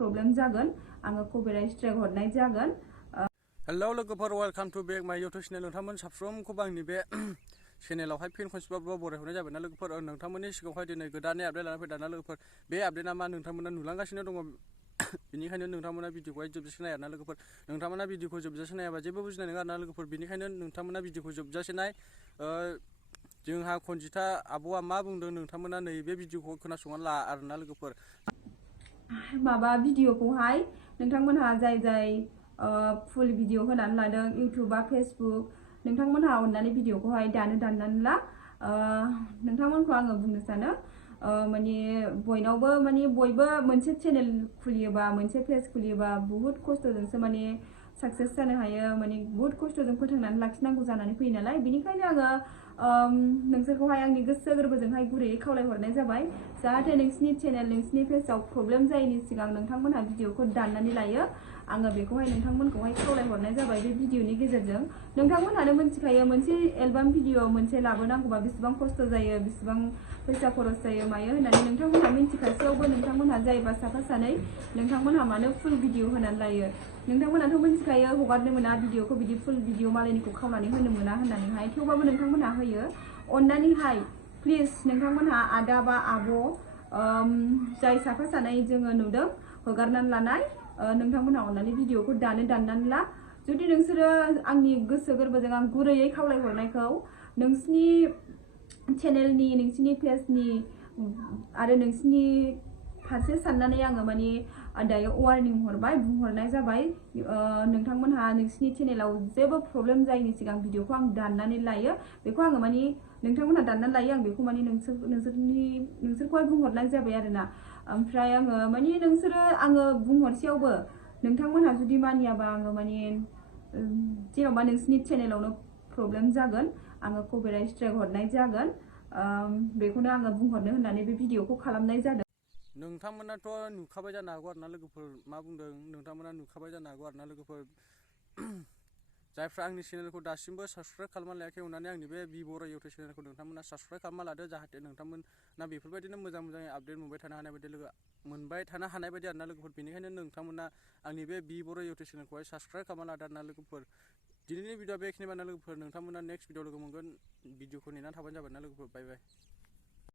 Problem जागोन आङो copyright strike हरनाय जागोन। हेलौ लोगोफोर, वेलकाम टू बेक माय इउटुब चेनेल। नोंथांमोन साफ्रोमखौबो आंनि बे चेनेलावहाय फिन खनसेबाबो बरायहरनाय जाबाय ना लोगोफोर। नोंथांमोननि सिगाङावहाय दिनै गोदानै आपडेट लानानै फैदों ना लोगोफोर। बे आपडेटआ मा नोंथांमोना नुलांगासिनो दङ, बेनिखायनो नोंथांमोना भिडिअखौहाय जोबजासे नाया ना लोगोफोर। नोंथांमोना भिडिअखौ जोबजासे नायाबा जेबो बुजिनाय नङा ना लोगोफोर। बेनिखायनो नोंथांमोना भिडिअखौ जोबजासे नाय। जोंहा खनजिथा आब'आ मा बुंदों नोंथांमोना नैबे भिडिअखौ खोनासंनानै ला आरोना लोगोफोर। माबा भिडिअखौहाय नोंथांमोनहा जाय फुल भिडिअ होनानै लादों इउटुब बा फेसबुक, नोंथांमोनहा अननानै भिडिअखौहाय दाननानै ला। नोंथांमोनखौ आङो बुंनो सानो माने बयबो मोनसे चेनेल खुलियोबा मोनसे पेज खुलियोबा बुहुत खस्थ'जोंसो माने साक्सेस जानो हायो, माने बुहुत खस्थ'जों फोथांनानै लाखिनांगौ जानानै फैयो नालाय। बेनिखायनो आङो नोंसोरखौहाय आंनि गोसो गोरबोजोंहाय गुरैयै खावलायहरनाय जाबाय, जाहाथे नोंसिनि चेनेल नोंसिनि पेजआव प्रब्लेम जायैनि सिगां नोंथांमोनहा भिडिअखौ दाननानै लायो। आङो बेखौहाय नोंथांमोनखौहाय खावलायहरनाय जाबाय बे भिडिअनि गेजेरजों। नोंथांमोनहानो मिथिखायो मोनसे एलबाम भिडिअ मोनसे लाबोनांगौबा बेसेबां खस्थ' जायो, बेसेबां फैसा खरस जायो मायो होननानै नोंथांमोनहा मिथिखासेयावबो नोंथांमोनहा जायबा साफा सानै नोंथांमोनहा मानो फुल भिडिअ होनानै लायो। नोंथांमोनाथ' मिथिखायो हगारनो मोना भिडिअखौ, बिदि फुल भिडिअ मालायनिखौ खावनानै होनो मोना होननानैहाय, थेवबाबो नोंथांमोनहा होयो। अननानैहाय प्लिज नोंथांमोनहा आदा बा आब' जाय साफा सानै जोङो नुदों हगारनानै लानाय, नोंथांमोनहा अननानै भिडिअखौ दाननानै ला। जुदि नोंसोरो आंनि गोसो गोरबोजों आं गुरैयै खावलायहरनायखौ नोंसिनि चेनेलनि नोंसिनि पेजनि आरो नोंसिनि फारसे साननानै आङो माने दायो वार्निं हरबाय, बुंहरनाय जाबाय। नोंथांमोनहा नोंसिनि चेनेलाव जेबो प्रब्लेम जायैनि सिगां भिडिअखौ आं दाननानै लायो, बेखौ आङो माने नोंथांमोनहा दाननानै लायो आं बेखौ माने नोंसोरखौहाय बुंहरनाय जाबाय आरोना। ओमफ्राय आङो माने आङो बुंहरसेयावबो नोंथांमोनहा जुदि मानियाबा आङो माने जेन'बा नोंसिनि चेनेलावनो प्रब्लेम जागोन, आङो कपिराइट स्ट्राइक हरनाय जागोन। बेखौनो आङो बुंहरनो होननानै बे भिडिअखौ खालामनाय जादों। नोंथांमोनाथ' नुखाबाय जानो हागौ आरोना लोगोफोर मा बुंदों, नोंथांमोना नुखाबाय जानो हागौ आरोना लोगोफोर। जायफ्रा आंनि चेनेलखौ दासिमबो साबस्क्राइब खालामना लायाखै, अननानै आंनि बे बर' इउटुब चेनेलखौ नोंथांमोना साबस्क्राइब खालामना लादो, जाहाथे नोंथांमोना बेफोरबायदिनो मोजाङै आपडेट मोनबाय थानो हानाय बायदि आरोना लोगोफोर। बेनिखायनो नोंथांमोना आंनि बे बर' इउटुब चेनेलखौहाय साबस्क्राइब खालामना लादो आरोना लोगोफोर। दिनैनि भिडिअआ बेखिनिबानो लोगोफोर, नोंथांमोना नेक्स्ट भिडिअ लोगो मोनगोन। भिडिअखौ नेनानै थाबानो जाबाय ना लोगोफोर। बाय बाय।